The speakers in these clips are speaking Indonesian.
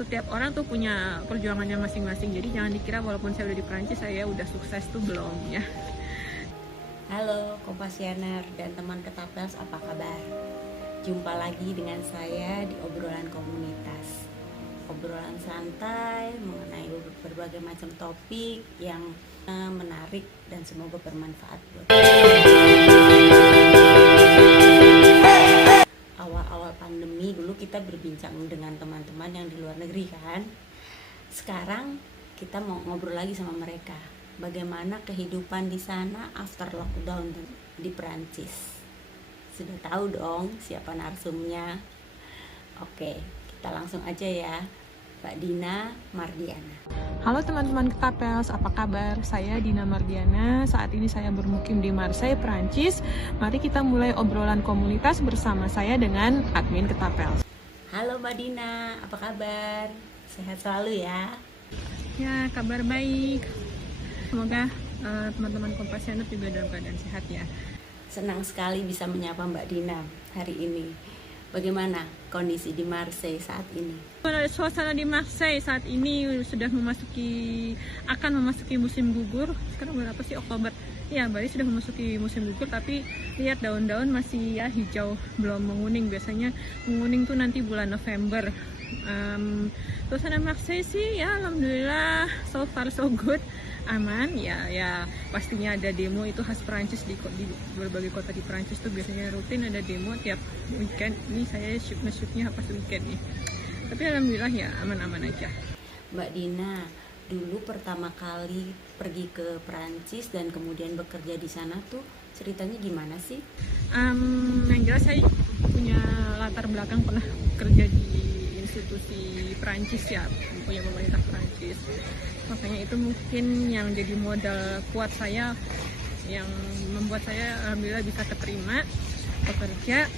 Setiap orang tuh punya perjuangannya masing-masing, jadi jangan dikira walaupun saya udah di Perancis saya udah sukses tuh, belum ya. Halo Kompasianer dan teman Ketapels, apa kabar? Jumpa lagi dengan saya di obrolan komunitas. Obrolan santai mengenai berbagai macam topik yang menarik dan semoga bermanfaat buat awal-awal pandemi. Dulu kita berbincang dengan teman-teman yang di luar negeri kan. Sekarang kita mau ngobrol lagi sama mereka. Bagaimana kehidupan di sana after lockdown di Perancis. Sudah tahu dong siapa narsumnya? Oke, kita langsung aja ya. Mbak Dina Mardiana. Halo teman-teman Ketapels, apa kabar? Saya Dina Mardiana, saat ini saya bermukim di Marseille, Perancis. Mari kita mulai obrolan komunitas bersama saya dengan admin Ketapels. Halo Mbak Dina, apa kabar? Sehat selalu ya? Ya, kabar baik. Semoga teman-teman Kompasianer juga dalam keadaan sehat ya. Senang sekali bisa menyapa Mbak Dina hari ini. Bagaimana kondisi di Marseille saat ini? Suasana di Marseille saat ini sudah akan memasuki musim gugur. Sekarang berapa sih, Oktober? Ya, Bali sudah memasuki musim gugur, tapi lihat daun-daun masih ya hijau, belum menguning. Biasanya menguning tuh nanti bulan November. Suasana Marseille sih ya alhamdulillah so far so good, aman ya pastinya ada demo, itu khas Perancis di berbagai kota di Perancis tuh biasanya rutin ada demo tiap weekend. Ini saya shootnya pas weekend nih, tapi alhamdulillah ya aman-aman aja. Mbak Dina, dulu pertama kali pergi ke Perancis dan kemudian bekerja di sana tuh ceritanya gimana sih? Yang jelas saya punya latar belakang pernah kerja di institusi Perancis ya, punya pemerintah Perancis, makanya itu mungkin yang jadi modal kuat saya yang membuat saya alhamdulillah bisa keterima bekerja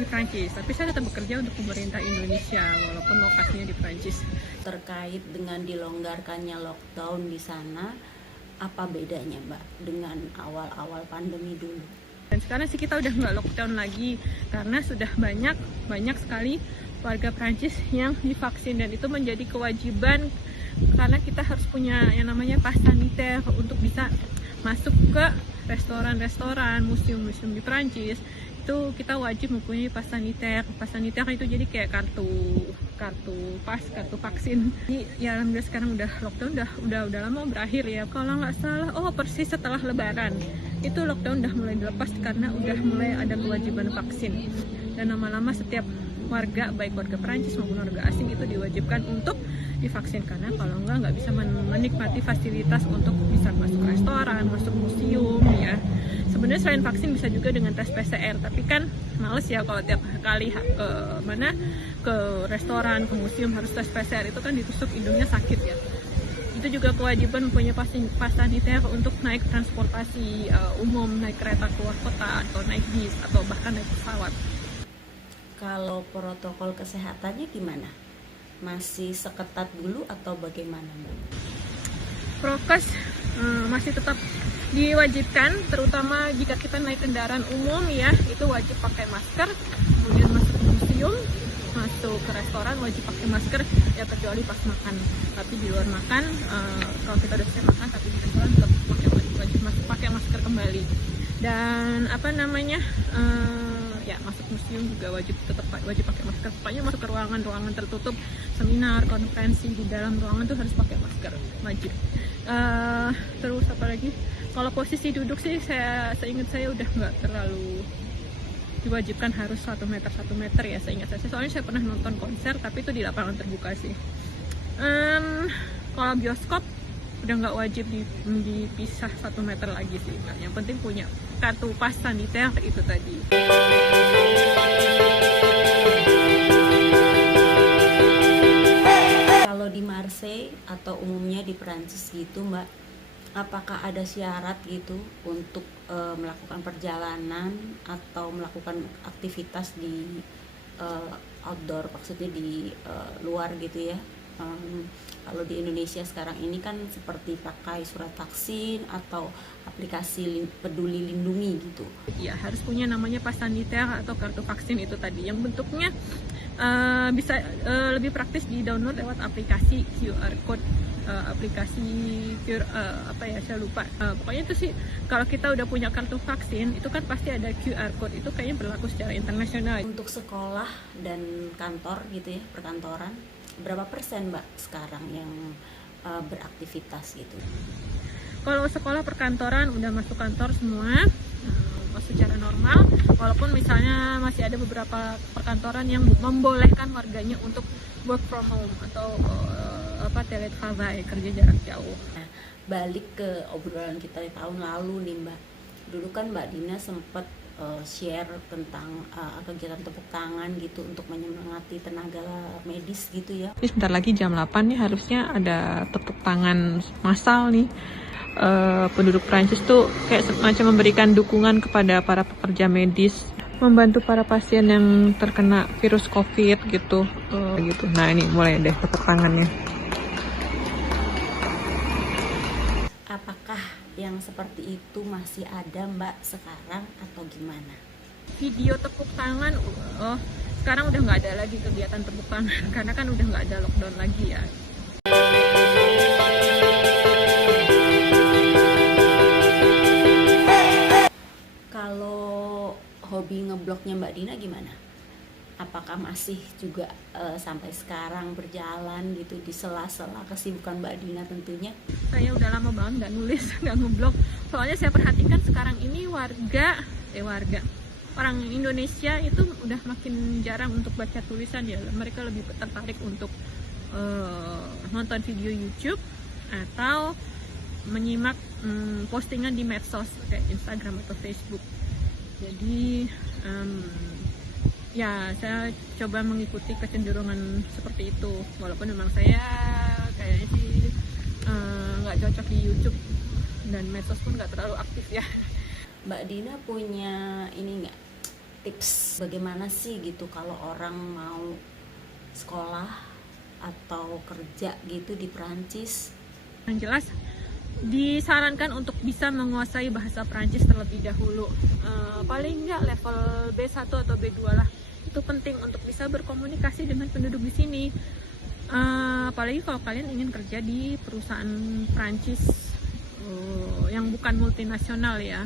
di Perancis. Tapi saya tetap bekerja untuk pemerintah Indonesia walaupun lokasinya di Perancis. Terkait dengan dilonggarkannya lockdown di sana, apa bedanya Mbak dengan awal-awal pandemi dulu? Dan sekarang sih kita udah nggak lockdown lagi karena sudah banyak sekali warga Prancis yang divaksin, dan itu menjadi kewajiban karena kita harus punya yang namanya pas sanitaire untuk bisa masuk ke restoran-restoran, museum-museum di Prancis. Itu kita wajib mempunyai pas sanitaire. Pas sanitaire itu jadi kayak kartu vaksin. Jadi ya alhamdulillah sekarang udah lockdown udah lama berakhir ya. Kalau nggak salah persis setelah Lebaran itu lockdown udah mulai dilepas karena udah mulai ada kewajiban vaksin. Dan lama-lama setiap warga, baik warga Perancis maupun warga asing, itu diwajibkan untuk divaksin, karena kalau nggak bisa menikmati fasilitas untuk bisa masuk restoran, masuk museum ya. Sebenarnya selain vaksin bisa juga dengan tes PCR, tapi kan males ya kalau tiap kali ke restoran, ke museum harus tes PCR, itu kan ditusuk hidungnya sakit ya. Itu juga kewajiban mempunyai pas sanitaire untuk naik transportasi umum, naik kereta keluar kota atau naik bis atau bahkan naik pesawat. Kalau protokol kesehatannya gimana? Masih seketat dulu atau bagaimana Mbak? Prokes masih tetap diwajibkan, terutama jika kita naik kendaraan umum ya, itu wajib pakai masker. Kemudian masuk ke museum, masuk ke restoran wajib pakai masker ya, kecuali pas makan. Tapi di luar makan, kalau kita udah selesai makan tapi di restoran tetap wajib pakai masker kembali. Dan ya masuk museum juga tetap wajib pakai masker. Pokoknya masuk ke ruangan tertutup, seminar, konferensi, di dalam ruangan tuh harus pakai masker, wajib. Terus apa lagi? Kalau posisi duduk sih seingat saya udah nggak terlalu diwajibkan harus 1 meter ya, seingat saya. Soalnya saya pernah nonton konser tapi itu di lapangan terbuka sih. Kalau bioskop udah nggak wajib dipisah 1 meter lagi sih. Nah, yang penting punya kartu pas sanitaire itu tadi. Kalau di Marseille atau umumnya di Perancis gitu Mbak, apakah ada syarat gitu untuk melakukan perjalanan atau melakukan aktivitas di outdoor, maksudnya di luar gitu ya, Kalau di Indonesia sekarang ini kan seperti pakai surat vaksin atau aplikasi peduli lindungi gitu. Ya harus punya namanya pas saniter atau kartu vaksin itu tadi, yang bentuknya bisa lebih praktis di download lewat aplikasi QR code, aplikasi apa ya, saya lupa. Pokoknya itu sih, kalau kita udah punya kartu vaksin itu kan pasti ada QR code, itu kayaknya berlaku secara internasional. Untuk sekolah dan kantor gitu ya, perkantoran, berapa persen Mbak sekarang yang beraktivitas gitu? Kalau sekolah perkantoran udah masuk kantor semua secara normal, walaupun misalnya masih ada beberapa perkantoran yang membolehkan warganya untuk work from home atau teletravail, kerja jarak jauh. Nah, balik ke obrolan kita di tahun lalu nih Mbak, dulu kan Mbak Dina sempat share tentang kegiatan tepuk tangan gitu untuk menyemangati tenaga medis gitu ya. Ini sebentar lagi jam 8 nih, harusnya ada tepuk tangan massal nih. Penduduk Prancis tuh kayak semacam memberikan dukungan kepada para pekerja medis, membantu para pasien yang terkena virus COVID gitu. Nah ini mulai deh tepuk tangannya. Apakah yang seperti itu masih ada Mbak sekarang atau gimana? Video tepuk tangan, sekarang udah nggak ada lagi kegiatan tepuk tangan karena kan udah nggak ada lockdown lagi ya. Kalau hobi ngeblognya Mbak Dina gimana? Apakah masih juga sampai sekarang berjalan gitu di sela-sela kesibukan Mbak Dina tentunya? Saya udah lama banget nggak nulis, nggak ngeblog. Soalnya saya perhatikan sekarang ini orang Indonesia itu udah makin jarang untuk baca tulisan ya. Mereka lebih tertarik untuk nonton video YouTube atau menyimak postingan di medsos kayak Instagram atau Facebook. Jadi ya saya coba mengikuti kecenderungan seperti itu, walaupun memang saya kayaknya sih nggak cocok di YouTube dan medsos pun nggak terlalu aktif ya. Mbak Dina punya ini nggak tips bagaimana sih gitu kalau orang mau sekolah atau kerja gitu di Perancis? Yang jelas disarankan untuk bisa menguasai bahasa Perancis terlebih dahulu, paling nggak level B1 atau B2 lah. Itu penting untuk bisa berkomunikasi dengan penduduk di sini, apalagi kalau kalian ingin kerja di perusahaan Perancis yang bukan multinasional ya.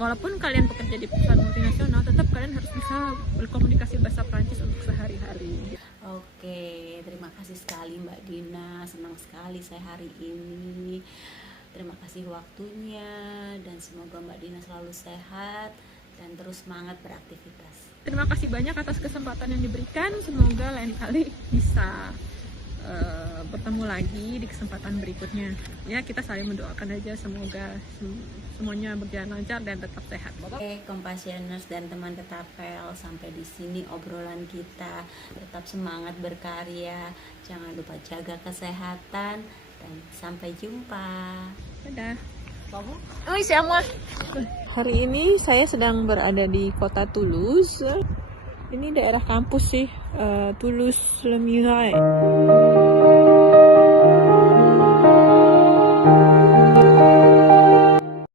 Walaupun kalian bekerja di perusahaan multinasional, tetap kalian harus bisa berkomunikasi bahasa Perancis untuk sehari-hari. Oke, terima kasih sekali Mbak Dina, senang sekali saya hari ini. Terima kasih waktunya dan semoga Mbak Dina selalu sehat dan terus semangat beraktivitas. Terima kasih banyak atas kesempatan yang diberikan. Semoga lain kali bisa bertemu lagi di kesempatan berikutnya. Ya, kita saling mendoakan aja semoga semuanya berjalan lancar dan tetap sehat. Oke, Compassioners dan teman Ketapel, sampai di sini obrolan kita. Tetap semangat berkarya, jangan lupa jaga kesehatan dan sampai jumpa. Dadah. Hari ini saya sedang berada di kota Toulouse. Ini daerah kampus sih, Toulouse Le Mirail.